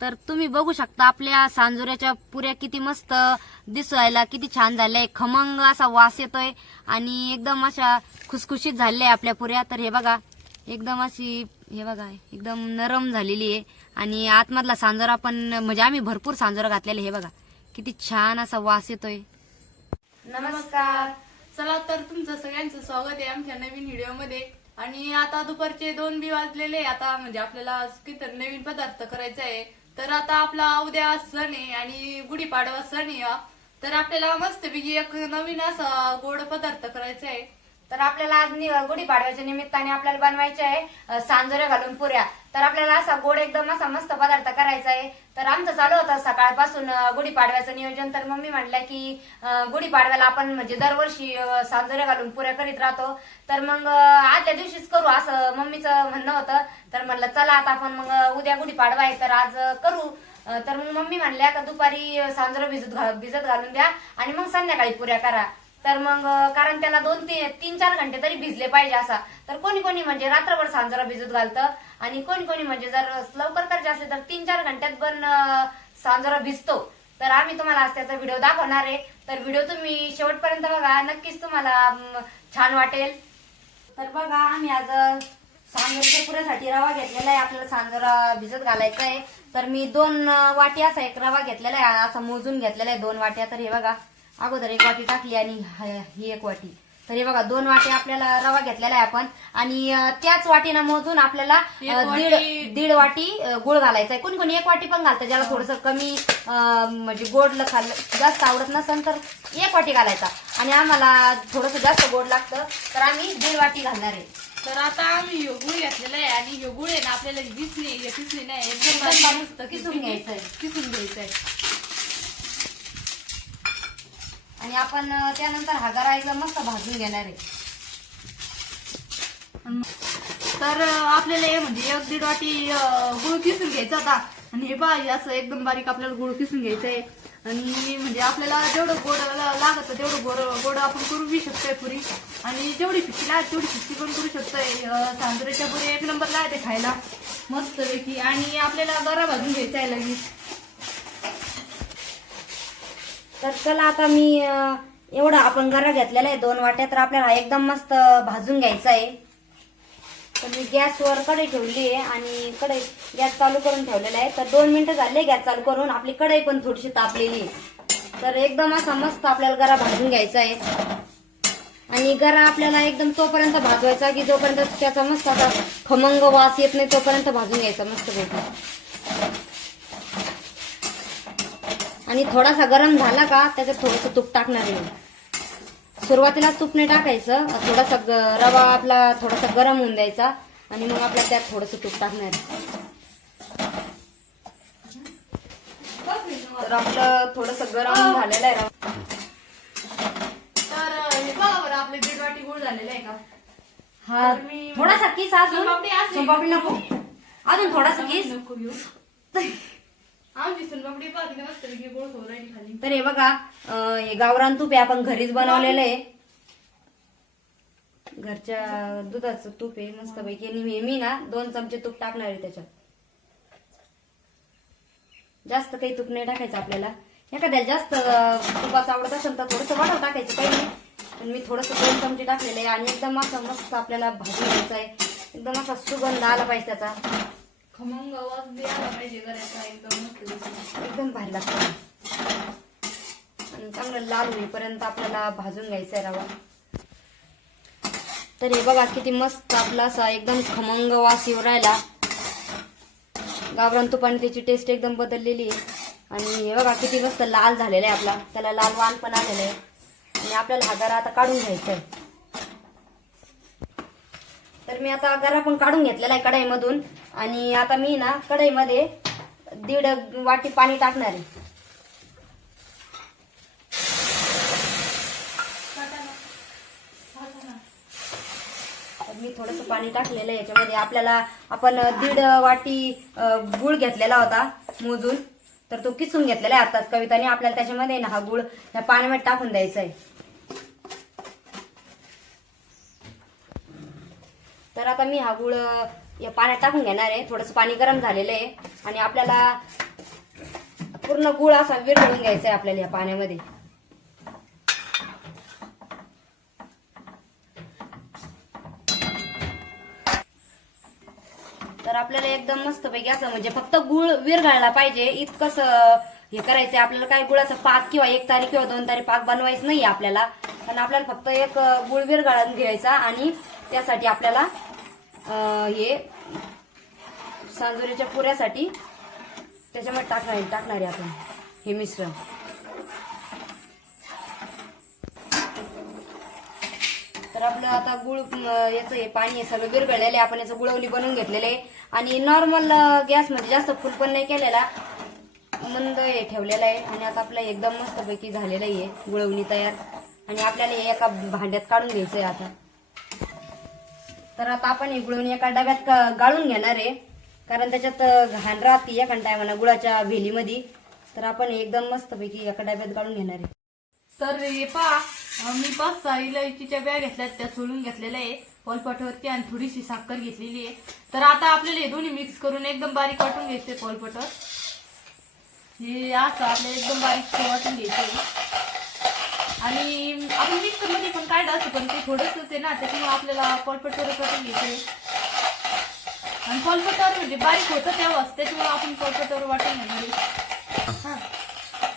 तर तुम्ही बघू शकता आपल्या सांजोऱ्याच्या पुऱ्या किती मस्त दिसायला किती छान झाल्या, खमंग असा वास येतोय आणि एकदम अशा खुसखुशीत झाल्या आपल्या पुऱ्या. तर हे बघा एकदम अशी हे बघा एकदम नरम झालेली आहे आणि आतमधला सांजोरा पण म्हणजे आम्ही भरपूर सांजोरा घातलेले. हे बघा किती छान असा वास येतोय. नमस्कार. चला तर तुमचं सगळ्यांचं स्वागत आहे आमच्या नवीन व्हिडिओमध्ये. आणि आता दुपारचे 2 बी वाजलेले. आता म्हणजे आपल्याला किती नवीन पदार्थ करायचा आहे. तर आता आपला उद्या सण आहे आणि गुढीपाडवा सण आहे. तर आपल्याला मस्तपैकी एक नवीन असा गोड पदार्थ करायचा आहे. तर आपल्याला आज गुढीपाडव्याच्या निमित्ताने आपल्याला बनवायचे आहे सांजोऱ्या घालून पुऱ्या. तर आपल्याला असा गोड एकदम असा मस्त पदार्थ करायचा आहे. तर आमचं चालू होतं सकाळपासून गुढीपाडव्याचं नियोजन. तर मम्मी म्हटलं की गुढीपाडव्याला आपण म्हणजे दरवर्षी सांजोऱ्या घालून पुऱ्या करीत राहतो. तर मग आदल्या दिवशीच करू असं मम्मीचं म्हणणं होतं. तर म्हणलं चला आता आपण मग उद्या गुढीपाडवा आहे तर आज करू. तर मग मम्मी म्हणल्या का दुपारी सांजोरा भिजत घालून द्या आणि मग संध्याकाळी पुऱ्या करा. तर मग कारण त्याला 2-3-4 घंटे तरी भिजले पाहिजे असा. तर कोणी कोणी म्हणजे रात्रभर सांजोरा भिजत घालतं आणि कोणी कोणी म्हणजे जर लवकर करायचे असले तर 3-4 घंट्यात पण सांजोरा भिजतो. तर आम्ही तुम्हाला आज त्याचा व्हिडिओ दाखवणार आहे. तर व्हिडिओ तुम्ही शेवटपर्यंत बघा, नक्कीच तुम्हाला छान वाटेल. तर बघा आम्ही आज सांजोऱ्याच्या पुऱ्यासाठी रवा घेतलेला आहे. आपल्याला सांजोरा भिजत घालायचा आहे. तर मी 2 वाटी असा एक रवा घेतलेला आहे, असा मोजून घेतलेला आहे 2 वाट्या. तर हे बघा अगोदर 1 वाटी टाकली आणि ही 1 वाटी. तर हे बघा 2 वाटी आपल्याला रवा घेतलेला आहे आपण. आणि त्याच वाटीनं मोजून आपल्याला दीड वाटी गुळ घालायचा आहे. कोणी कोणी 1 वाटी पण घालतं, ज्याला थोडंसं कमी म्हणजे गोड जास्त आवडत नसेल तर 1 वाटी घालायचा. आणि आम्हाला थोडंसं जास्त गोड लागतं तर आम्ही 1.5 वाटी घालणार आहे. तर आता आम्ही गुळ घेतलेला आहे आणि हे गुळ आहे ना आपल्याला किसली नाही, एकदम किसून घ्यायचंय. किसून घ्यायचंय. आणि आपण त्यानंतर हा गरा एकदम मस्त भाजून घेणार आहे. तर आपल्याला हे म्हणजे 1-1.5 वाटी गुळ किसून घ्यायचा होता. आणि हे पहा असं एकदम बारीक आपल्याला गुळ किसून घ्यायचा आहे. आणि म्हणजे आपल्याला जेवढं गोड लागत तेवढं गोड आपण करू बी शकतोय पुरी. आणि जेवढी फिक्की लागत तेवढी फिक्की पण करू शकतोय. सांजोऱ्याच्या पुरी 1 नंबर लागते खायला मस्तपैकी. आणि आपल्याला गरा भाजून घ्यायचा आहे लगेच. तर चला आता मी एवढा आपण गरा घेतलेला आहे 2 वाट्या. तर आपल्याला एकदम मस्त भाजून घ्यायचा आहे. तर मी गॅसवर कढई ठेवली आहे आणि गॅस चालू करून ठेवलेला आहे. तर 2 मिनिटं झाले गॅस चालू करून. आपली कढई पण थोडीशी तापलेली आहे. तर एकदम असा मस्त आपल्याला गरा भाजून घ्यायचा आहे. आणि गरा आपल्याला एकदम तोपर्यंत भाजवायचा की जोपर्यंत त्याचा मस्त असा खमंग वास येत नाही तोपर्यंत भाजून घ्यायचा मस्त पैकी. आणि थोडासा गरम झाला का त्याच्यात थोडंसं तूप टाकणार आहे. सुरुवातीला तूप नाही टाकायचं, थोडासा रवा आपला थोडासा गरम होऊन द्यायचा आणि मग आपल्याला त्यात थोडंसं तूप टाकणार आहे. तर आपलं थोडंसं गरम झालेलं आहे रवा. तर हे बघा बरं आपले 1.5 वाटी गुळ झालेला आहे का. हा थोडासा किस अजून सोनपापडी नको, अजून थोडासा किस नको घेऊ. आमची सोनपापडी पहा किती मस्त गोळ खाऊ राहिली खाली. तर हे बघा हे गावरान तूप आहे, आपण घरीच बनवलेलं आहे. घरच्या दुधाचं तूप आहे मस्त पैकी. आणि मी ना 2 चमचे तूप टाकणार आहे त्याच्यात. जास्त काही तूप नाही टाकायचं आपल्याला. एखाद्याला जास्त तुपाचं आवडत असेल तर थोडंसं वाढव टाकायचं, काही नाही. पण मी थोडंसं 2 चमचे टाकलेलं आहे. आणि एकदम असं मस्त आपल्याला भाजून घ्यायचं आहे. एकदम असा सुगंध आला पाहिजे त्याचा, खमंग आवाज द्यायला पाहिजे करायचा एकदम मस्त एकदम भारी लागतं. आणि चांगलं लाल होईपर्यंत आपल्याला भाजून घ्यायचं आहे रवा. तर हे बघा किती मस्त आपला असा एकदम खमंग वास येऊ राहिला. गावरान तुपाने त्याची टेस्ट एकदम बदललेली आहे. आणि हे बघा किती मस्त लाल झालेला आहे आपला, त्याला लाल वाण पण आलेलं आहे. आणि आपल्याला हा गरा आता काढून घ्यायचा आहे. तर मी आता गरा पण काढून घेतलेला आहे कढईमधून. आणि आता मी ना कढईमध्ये 1.5 वाटी पाणी टाकणार आहे. मी थोडंसं पाणी टाकलेलं आहे याच्यामध्ये. आपल्याला आपण 1.5 वाटी गुळ घेतलेला होता मोजून, तर तो किसून घेतलेला आहे आताच कविताने. आपल्याला त्याच्यामध्ये ना हा गुळ या पाण्यामध्ये टाकून द्यायचा आहे. तर आता मी हा गुळ या पाण्यात टाकून घेणार आहे. थोडंसं पाणी गरम झालेलं आहे आणि आपल्याला पूर्ण गुळ असा विरघळून घ्यायचा आहे आपल्याला या पाण्यामध्ये. तर आपल्याला एकदम मस्त पैकी असं म्हणजे फक्त गुळ विरघळला पाहिजे इतकंच हे करायचंय आपल्याला. काय गुळाचा पाक किंवा 1 तारी किंवा 2 तारी पाक बनवायचं नाही आपल्याला, पण आपल्याला फक्त एक गुळ विरघळून घ्यायचा. आणि त्यासाठी आपल्याला हे सांजोऱ्याच्या पुऱ्यासाठी त्याच्यामध्ये टाकणार आहे आपण हे मिश्रण. तर आपलं आता गुळ याचं हे पाणी हे सगळं विरघळलेलं आहे. आपण याचं गुळवणी बनवून घेतलेलं आहे आणि नॉर्मल गॅस मध्ये जास्त फुल पण नाही केलेला, मंद हे ठेवलेलं आहे. आणि आता आपलं एकदम मस्तपैकी झालेलं आहे गुळवणी तयार. आणि आपल्याला हे एका भांड्यात काढून घ्यायचंय आता. तर आता आपण हे गुळवणी एका डब्यात गाळून घेणार आहे, कारण त्याच्यात घाण राहते एखाद्या टायमाला गुळाच्या भेलीमध्ये. तर आपण हे एकदम मस्तपैकी एका डब्यात गाळून घेणार आहे. तर हे पहा, मी 5-6 इलायचीच्या ब्या घेतल्यात, त्या सोलून घेतलेल्या आहे पोलपाटावरती आणि थोडीशी साखर घेतलेली आहे. तर आता आपल्याला हे दोन्ही मिक्स करून एकदम बारीक वाटून घ्यायचे पोलपाटावर. हे असं आपल्याला एकदम बारीक वाटून घ्यायचं. आणि आपण मिक्सर मध्ये पण काढलं असं, पण ते थोडंच आहे ना, त्याच्यामुळे आपल्याला पोलपाटावर वाटून घ्यायचंय. आणि पोलपाटावर म्हणजे बारीक होतं तेव्हाच, त्याच्यामुळे आपण पोलपाटावर वाटून घेणार.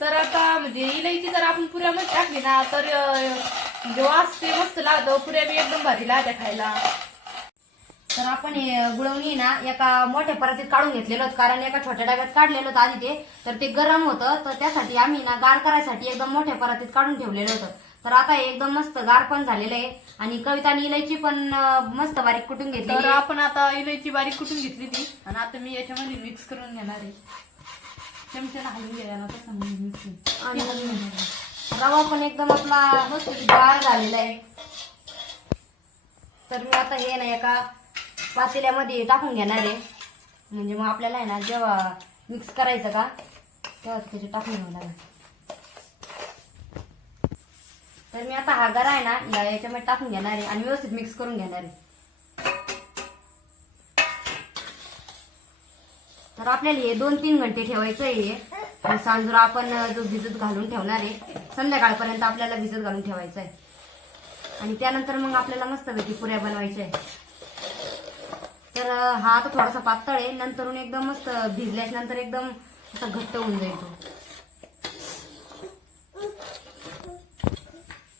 तर आता म्हणजे इलायची जर आपण पुऱ्यामध्ये टाकली ना तर म्हणजे वास ते मस्त लागतो, पुऱ्या बी एकदम भारी लागत्या खायला. तर आपण हे गुळवणी ना एका मोठ्या परातीत काढून घेतलेलं होतं, कारण एका छोट्या डब्यात काढलेलं होतं आधी ते, तर ते गरम होतं. तर त्यासाठी आम्ही ना गार करायसाठी एकदम मोठ्या परातीत काढून ठेवलेलं होतं. तर आता हे एकदम मस्त गार पण झालेलं आहे. आणि कविता आणि इलायची पण मस्त बारीक कुटून घेतली. तर आपण आता इलायची बारीक कुटून घेतली ती, आणि आता मी याच्यामध्ये मिक्स करून घेणार आहे. चमच्याला हलवून घ्यायला तसं मिक्स. आणि रवा पण एकदम आपला मस्त गार झालेला आहे. तर मी आता हे ना एका पातेल्यामध्ये टाकून घेणार आहे, म्हणजे मग आपल्याला आहे ना जेव्हा मिक्स करायचं का तेव्हा त्याचे टाकून घ्यावं लागेल. तर मी आता हा गरा आहे ना याच्यामध्ये टाकून घेणार आहे आणि व्यवस्थित मिक्स करून घेणार आहे. तर आपल्याला हे 2-3 घंटे ठेवायचं आहे. हे सांजोरा आपण जो भिजत घालून ठेवणार आहे संध्याकाळपर्यंत आपल्याला भिजत घालून ठेवायचं आहे. आणि त्यानंतर मग आपल्याला मस्तपैकी पुऱ्या बनवायच्या आहे. तर हा आता थोडासा पातळ आहे, नंतरून एकदम मस्त भिजल्याच्या नंतर एकदम असा घट्ट होऊन जाईल तो.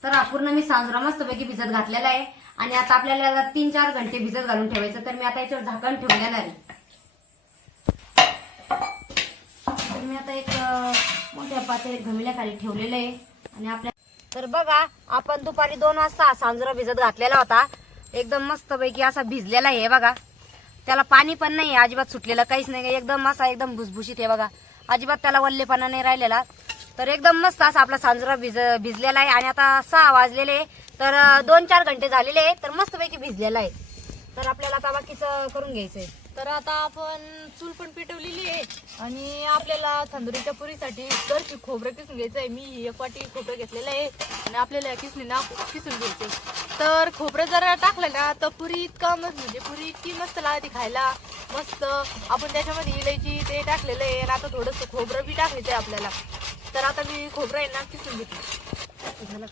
तर हा पूर्ण मी सांजोरा मस्तपैकी भिजत घातलेला आहे. आणि आता आपल्याला 3-4 घंटे भिजत घालून ठेवायचं. तर मी आता याच्यावर झाकण ठेवून देणार आहे. मी आता एक मोठ्या पातेल्यात घमिल्याखाली ठेवलेलं आहे. आणि आपल्या तर बघा, आपण दुपारी 2 वाजता सांजोरा भिजत घातलेला होता. एकदम मस्तपैकी असा भिजलेला आहे बघा. त्याला पाणी पण नाही अजिबात सुटलेलं, काहीच नाही, एकदम असा एकदम भुसभुशीत आहे बघा. अजिबात त्याला वल्लेपणा नाही राहिलेला. तर एकदम मस्त असा आपला सांजोरा भिजलेला आहे. आणि आता 6 वाजलेले, तर 2-4 घंटे झालेले आहे. तर मस्तपैकी भिजलेला आहे. तर आपल्याला आता बाकीचं करून घ्यायचंय. तर आता आपण चूल पण पेटवलेली आहे आणि आपल्याला तंदुरीच्या पुरीसाठी घरची खोबरं किसून घ्यायचं आहे. मी 1 वाटी खोबरं घेतलेलं आहे आणि आपल्याला किसणीना किसून घ्यायचंय. तर खोबरं जर टाकलं ना तर पुरी इतका मस्त, म्हणजे पुरी इतकी मस्त लागते खायला मस्त. आपण त्याच्यामध्ये इलायची ते टाकलेलं आहे आणि आता थोडंसं खोबरं बी टाकायचं आहे आपल्याला. तर आता मी खोबरं आहे ना किसून घेतलं.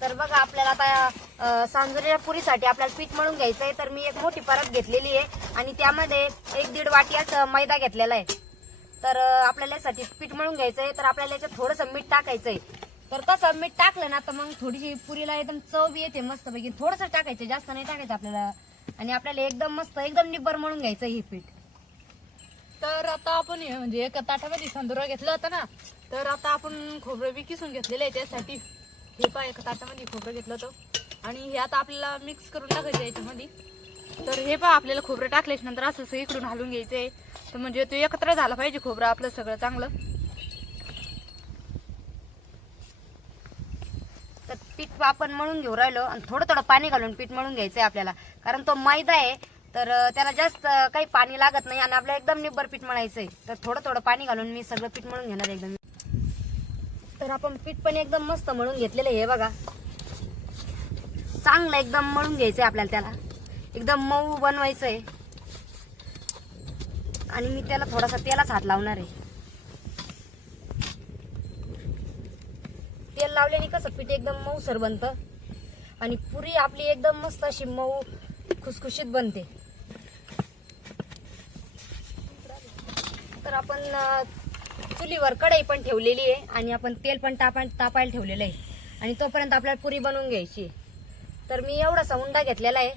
तर बघा, आपल्याला आता सांजोऱ्याच्या पुरीसाठी आपल्याला पीठ मळून घ्यायचं आहे. तर मी एक मोठी परत घेतलेली आहे आणि त्यामध्ये 1-1.5 वाटी मैदा घेतलेला आहे. तर आपल्याला यासाठी पीठ मळून घ्यायचं आहे. तर आपल्याला याच्यात थोडंसं मीठ टाकायचं आहे. तर कसं मीठ टाकलं ना तर मग थोडीशी पुरीला एकदम चव बी येते मस्तपैकी. थोडंसं टाकायचं, जास्त नाही टाकायचं आपल्याला. आणि आपल्याला एकदम मस्त एकदम निब्बर मळून घ्यायचं हे पीठ. तर आता आपण म्हणजे एका ताटामध्ये सांजोरा घेतला होता ना, तर आता आपण खोबरं बी किसून घेतलेलं आहे त्यासाठी. हे पहा, एका ताटामध्ये खोबरं घेतलं होतं आणि हे आता आपल्याला मिक्स करून टाकायचं याच्यामध्ये. तर हे पहा, आपल्याला खोबरं टाकल्याच्या नंतर असं इकडून हलवून घ्यायचंय. तर म्हणजे ते एकत्र झालं पाहिजे खोबरं आपलं सगळं चांगलं. तर पीठ आपण मळून घेऊ राहिलो आणि थोडं थोडं पाणी घालून पीठ मळून घ्यायचंय आपल्याला, कारण तो मैदा आहे. तर त्याला जास्त काही पाणी लागत नाही आणि आपल्याला एकदम निब्बर पीठ मळायचंय. तर थोडं थोडं पाणी घालून मी सगळं पीठ मळून घेणार एकदम. तर आपण पीठ पण एकदम मस्त मळून घेतलेलं आहे बघा. चांगलं एकदम मळून घ्यायचंय आपल्याला. त्याला एकदम मऊ बनवायचंय. आणि मी त्याला थोडासा तेलाच हात लावणार आहे. लावल्याने कसं पीठ एकदम मऊसर बनतं आणि पुरी आपली एकदम मस्त अशी मऊ खुसखुशीत बनते. तर आपण चुलीवर कढई पण ठेवलेली आहे आणि आपण तेल पण तापायला ठेवलेलं आहे आणि तोपर्यंत आपल्याला पुरी बनवून घ्यायची. तर मी एवढासा उंडा घेतलेला आहे.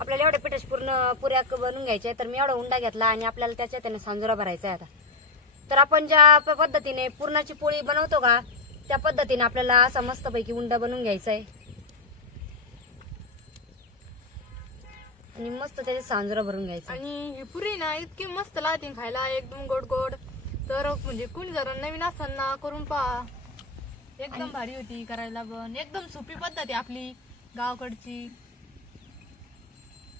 आपल्याला एवढ्या पिठाची पूर्ण पुऱ्या बनवून घ्यायच्या आहे. तर मी एवढा उंडा घेतला आणि आपल्याला त्याने सांजोरा भरायचा आहे आता. तर आपण ज्या पद्धतीने पुरणाची पोळी बनवतो का त्या पद्धतीने आपल्याला असा मस्तपैकी उंडा बनवून घ्यायचा आहे आणि मस्त त्याचे सांजोरा भरून घ्यायचा. आणि ही पुरी ना इतकी मस्त लागते खायला, एकदम गोड गोड. तर म्हणजे कुणी जर नवीन असताना करून पहा, एकदम भारी होती करायला. पण एकदम सोपी पद्धत आहे आपली गावाकडची.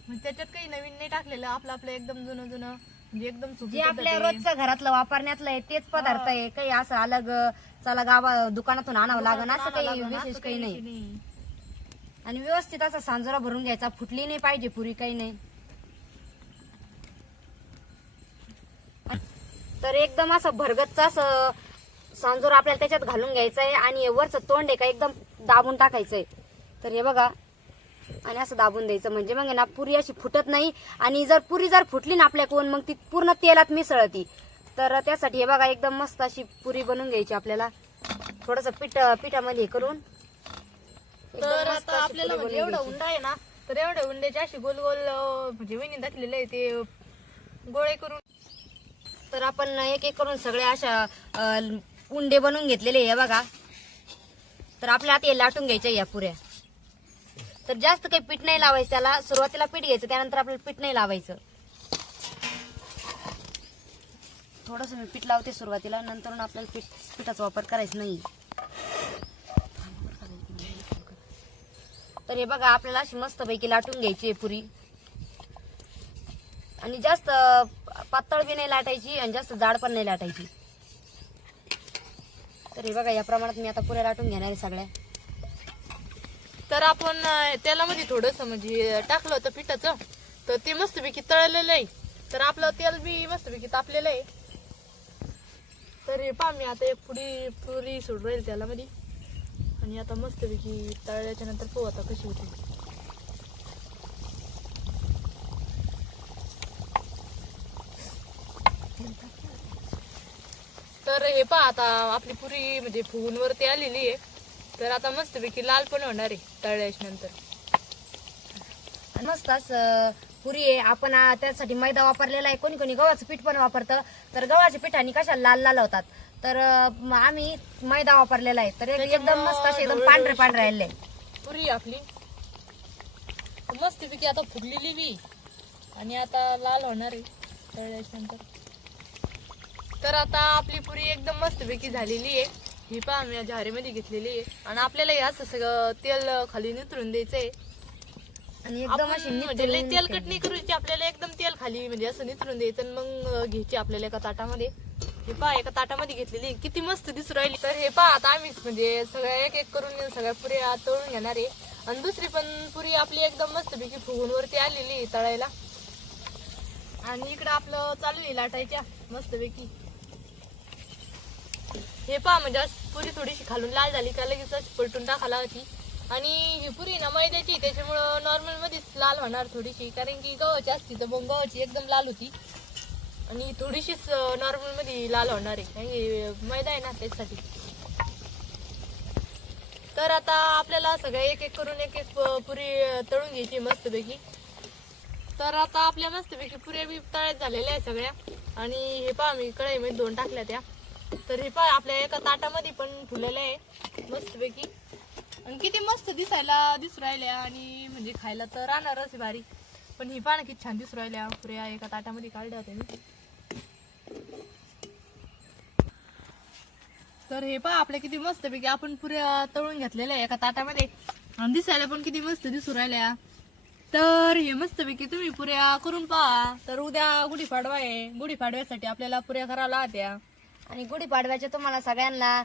म्हणजे त्याच्यात काही नवीन नाही टाकलेलं, आपलं आपलं एकदम जुनं जुनं, म्हणजे एकदम सोपी जे पद्धत आपल्या आहे. रोजच्या घरातलं वापरण्यातलं आहे तेच पदार्थ आहे. काही असं अलग चला दुकानातून आणावं लागण असं काही विशेष काही नाही. आणि व्यवस्थित असा सांजोरा भरून घ्यायचा, फुटली नाही पाहिजे पुरी, काही नाही. तर एकदम असं भरगतचा असं सांजोरा आपल्याला त्याच्यात घालून घ्यायचा आहे आणि वरचं तोंड आहे का एकदम दाबून टाकायचंय. तर हे बघा, आणि असं दाबून द्यायचं म्हणजे मग ना पुरी अशी फुटत नाही. आणि जर पुरी फुटली ना आपल्याकडून मग ती पूर्ण तेलात मिसळती. तर त्यासाठी हे बघा एकदम मस्त अशी पुरी बनवून घ्यायची आपल्याला, थोडस पिठामध्ये हे करून. तर आता आपल्याला म्हणजे एवढा उंडा आहे ना, तर एवढ्या उंड्याचे अशी गोल गोल म्हणजे वहिनी दाखलेले आहे ते गोळे करून. तर आपण एक एक करून सगळ्या अशा उंडे बनवून घेतलेले आहे बघा. तर आपल्याला आता हे लाटून घ्यायच्या या पुऱ्या. तर जास्त काही पीठ नाही लावायचं त्याला, सुरुवातीला पीठ घ्यायचं, त्यानंतर आपल्याला पीठ नाही लावायचं. थोडस मी पीठ लावते सुरुवातीला, नंतर आपल्याला पिठाचा वापर करायचा नाही. तर हे बघा आपल्याला अशी मस्तपैकी लाटून घ्यायची आहे पुरी. आणि जास्त पातळ बी नाही लाटायची आणि जास्त जाड पण नाही लाटायची. तर हे बघा या प्रमाणात मी आता पुऱ्या लाटून घेणार आहे सगळ्या. तर आपण तेलामध्ये थोडस म्हणजे टाकलं होतं पिठाचं, तर ते मस्तपैकी तळलेलं आहे. तर आपलं तेल बी मस्तपैकी तापलेलं आहे. तर हे पहा, मी आता एक पुरी सोडून राहील तेलामध्ये आणि आता मस्तपैकी तळल्याच्या नंतर पाहू आता कशी होती. तर हे पहा, आता आपली पुरी म्हणजे फुगून वरती आलेली आहे. तर आता मस्तपैकी लाल पण होणार आहे तळल्याच्या नंतर. आणि मस्त असं पुरी आहे. आपण त्यासाठी मैदा वापरलेला आहे, कोणी कोणी गव्हाचं पीठ पण वापरतं. तर गव्हाच्या पिठाने कशा लाल लाल होतात, तर आम्ही मैदा वापरलेला आहे. तर एकदम मस्त असे एकदम पांढरे पांढरे राहिले पुरी आपली मस्तपैकी आता फुगलेली बी आणि आता लाल होणार आहे तळल्याच्या नंतर. तर आता आपली पुरी एकदम मस्तपैकी झालेली आहे. ही पहा मी झारीमध्ये घेतलेली आहे आणि आपल्याला हे असं सगळं तेल खाली नितरून द्यायचंय. आणि एकदम अशी म्हणजे लय तेलकट नाही करायची, आपल्याला एकदम तेल खाली म्हणजे असं नितरून द्यायचं आणि मग घ्यायची आपल्याला एका ताटामध्ये. हे पहा एका ताटामध्ये घेतलेली, किती मस्त दिसू राहिली. तर हे पहा आता आम्ही म्हणजे सगळ्या एक एक करून सगळ्या पुऱ्या तळून घेणार आहे. आणि दुसरी पण पुरी आपली एकदम मस्तपैकी फुगून वरती आलेली आहे तळायला. आणि इकडं आपलं चालू आहे लाटायच्या मस्तपैकी. हे पहा म्हणजे पुरी थोडीशी खालून लाल झाली का लगेच पलटून टाकायला होती. आणि ही पुरी ना मैद्याची, त्याच्यामुळं नॉर्मल मध्येच लाल होणार थोडीशी, कारण की गव्हाची असती तर मग गव्हाची एकदम लाल होती आणि थोडीशीच नॉर्मल मध्ये लाल होणार आहे, कारण की मैदा आहे ना त्याच्यासाठी. तर आता आपल्याला सगळ्या एक एक करून एक एक पुरी तळून घ्यायची मस्तपैकी. तर आता आपल्या मस्तपैकी पुऱ्या बी तळ्यात झालेल्या आहे सगळ्या. आणि हे पहा मी कढईमध्ये 2 टाकल्या त्या. तर हे पहा आपल्या एका ताटामध्ये पण फुललेलं आहे मस्तपैकी आणि किती मस्त दिसू राहिल्या आणि म्हणजे खायला तर राहणारच आहे भारी. पण ही पहा ना किती छान दिसू राहिल्या पुऱ्या, एका ताटामध्ये काढल्या होत्या मी. तर हे पहा आपल्या किती मस्तपैकी आपण पुऱ्या तळून घेतलेल्या आहे एका ताटामध्ये आणि दिसायला पण किती मस्त दिसू राहिल्या. तर हे मस्तपैकी तुम्ही पुऱ्या करून पहा. तर उद्या गुढीपाडवा आहे, गुढीपाडव्यासाठी आपल्याला पुऱ्या करायला लागत्या. आणि गुढीपाडव्याच्या तुम्हाला सगळ्यांना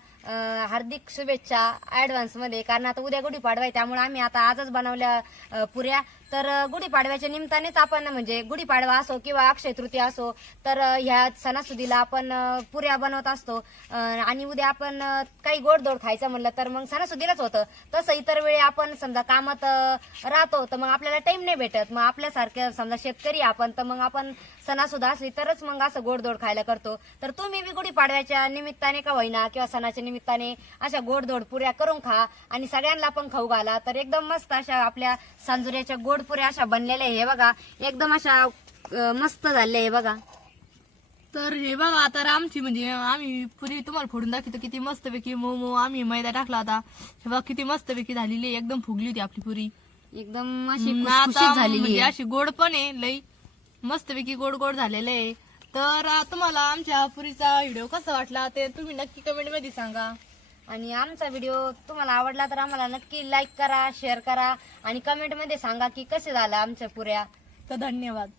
हार्दिक शुभेच्छा ऍडव्हान्स मध्ये, कारण आता उद्या गुढीपाडवा आहे त्यामुळे आम्ही आता आजच बनवल्या पुऱ्या. तर गुढीपाडव्याच्या निमित्तानेच आपण म्हणजे गुढीपाडवा असो किंवा अक्षय तृतीया असो तर ह्या सणासुदीला आपण पुऱ्या बनवत असतो. आणि उद्या आपण काही गोडधोड खायचं म्हणलं तर मग सणासुदीलाच होतं. तसं इतर वेळी आपण समजा कामात राहतो तर मग आपल्याला टाइम नाही भेटत. मग आपल्यासारख्या समजा शेतकरी आपण तर मग आपण सणासुद्धा असली तरच मग असं गोडधोड खायला करतो. तर तुम्ही बी गुढीपाडव्याच्या निमित्ताने का होईना किंवा सणाच्या निमित्ताने अशा गोडधोड पुऱ्या करून खा आणि सगळ्यांना पण खाऊ घाला. तर एकदम मस्त अशा आपल्या सांजुऱ्याच्या गोड पुऱ्या अशा बनलेल्या आहे. हे बघा एकदम अशा मस्त झालेल्या आहे बघा. तर हे बघा आता आमची म्हणजे आम्ही पुरी तुम्हाला फोडून दाखवतो किती मस्तपैकी मोमो आम्ही मैदा टाकला होता. हे बघा किती मस्तपैकी झालेली आहे, एकदम फुगली होती आपली पुरी. एकदम अशी आता खुसखुशीत झालेली म्हणजे आहे. अशी गोड पण आहे, लई मस्तपैकी गोड गोड झालेले आहे. तर तुम्हाला आमच्या पुरीचा व्हिडिओ कसा वाटला ते तुम्ही नक्की कमेंट मध्ये सांगा. आणि आमचा व्हिडिओ तुम्हाला आवडला तर आम्हाला नक्की लाईक करा, शेअर करा आणि कमेंट मध्ये सांगा की कसे झालं आमच्या पुऱ्या. तर धन्यवाद.